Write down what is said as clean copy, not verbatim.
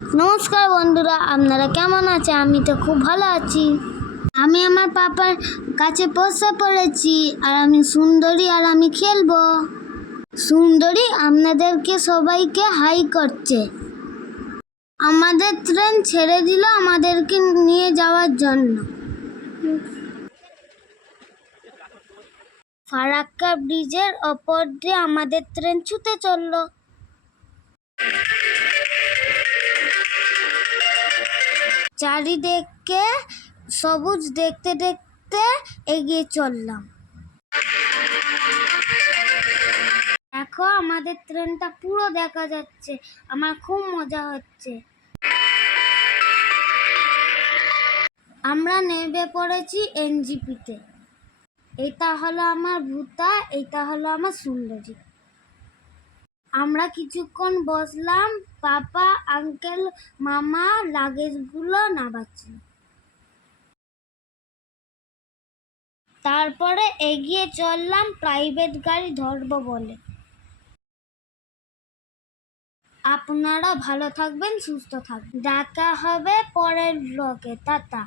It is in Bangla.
নমস্কার বন্ধুরা, আপনারা কেমন আছেন? আমি তো খুব ভালো আছি। আমি আমার পাপার কাছে বসে পড়েছি আর আমি সুন্দরী আর আমি খেলবো। সুন্দরী আপনাদেরকে সবাইকে হাই করছে। আমাদের ট্রেন ছেড়ে দিল আমাদেরকে নিয়ে যাওয়ার জন্য। ফারাক্কা ব্রিজের ওপর দিয়ে আমাদের ট্রেন ছুটে চললো। চারিদিকে সবুজ দেখতে দেখতে এগিয়ে চললাম। দেখো, আমাদের ট্রেনটা পুরো দেখা যাচ্ছে। আমার খুব মজা হচ্ছে। আমরা নেমে পড়েছি এনজিপিতে। এটা হলো আমার ভূতা, এটা হলো আমার সুন্দরী। আমরা কিছুক্ষণ বসলাম। পাপা, আঙ্কেল, মামা লাগেজগুলো নামাচ্ছিল। তারপরে এগিয়ে চললাম প্রাইভেট গাড়ি ধরবো বলে। আপনারা ভালো থাকবেন, সুস্থ থাকবেন। দেখা হবে পরের ব্লগে। টাটা।